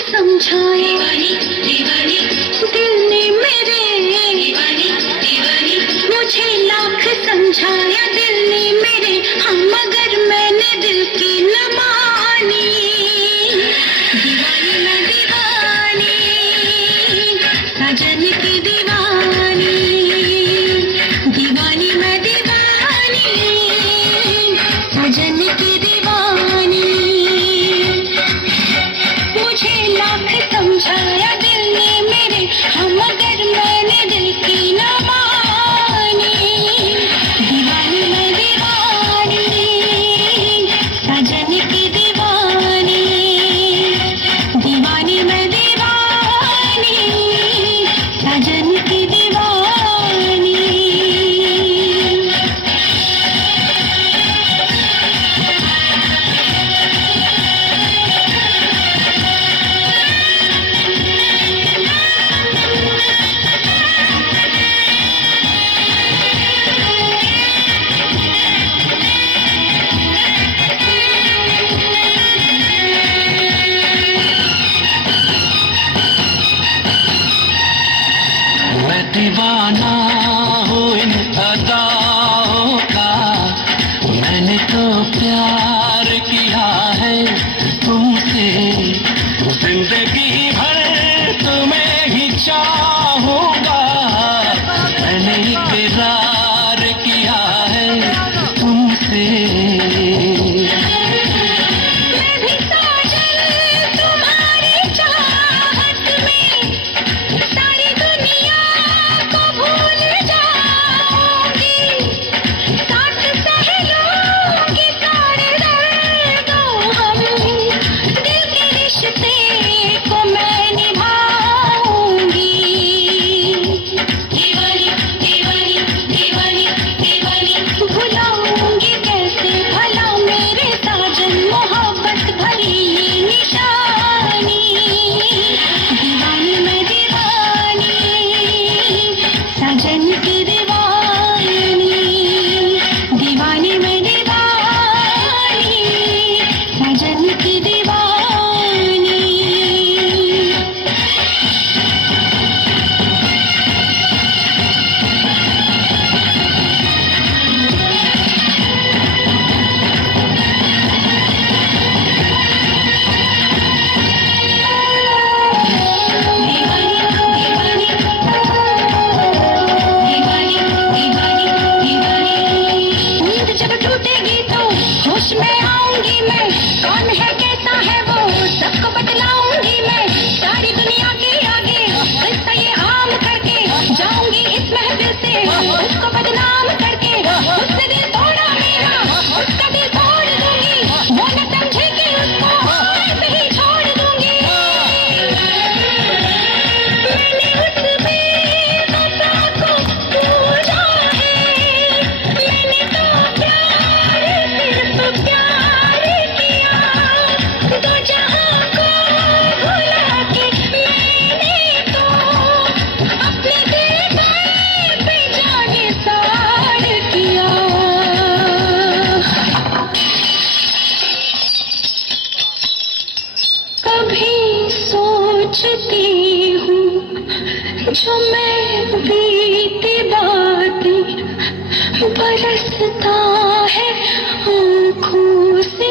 समझाया दिल ने मेरे, मुझे लाख समझाया दिल ने मेरे, हम मगर मैंने दिल की न मानी। दीवानी मैं दीवानी, सजन की दीवानी, दीवानी मैं दीवानी, सजन की दीवानी। मुझे लाख समझाया दिल ने मेरे, हम मगर मैंने दिल की न मानी। दीवानी मैं दीवानी, सजन की दीवानी, दीवानी मैं दीवानी, सजन की दीवानी। मैं दीवाना हूँ इन अदाओं का, मैंने तो प्यार किया है तुमसे, जिंदगी भर तुम्हें ही चाहूँगा। मैंने इकरार किया है तुमसे। मैं भी साजन तुम्हारी चाहत में, सारी दुनिया को भूल जाऊंगी, साथ सह लूंगी सारे दर्दों हम, दिल के रिश्ते को मैं निभाऊंगी। दीवानी दीवानी दीवानी दीवानी, भुलाऊंगी कैसे भला मेरे साजन मोहब्बत भरी ये निशानी। दीवानी मैं दीवानी, सजन की दीवानी, दीवानी मैं दीवानी, सजन की दीवानी। नींद जब टूटेगी तो होश में आऊंगी मैं, कौन है कैसा है वो सबको बतलाऊंगी मैं, सारी दुनिया के आगे किस्सा ये आम करके जाऊंगी इस महफिल से, उसको बदनाम करके उससे दिल तोड़ा मेरा, उसका दिल तोड़ दूंगी, वो न समझे कि उसको ऐसे ही छोड़ दूंगी। मैंने उस बेवफा को पूजा है, मैंने तो प्यार सिर्फ प्यार किया, दो जहां को भुला के मैंने तो अपने दिल पे जाने सार किया। कभी सोचती हूँ जो मैं बीती बातें, बरसता है आँखों से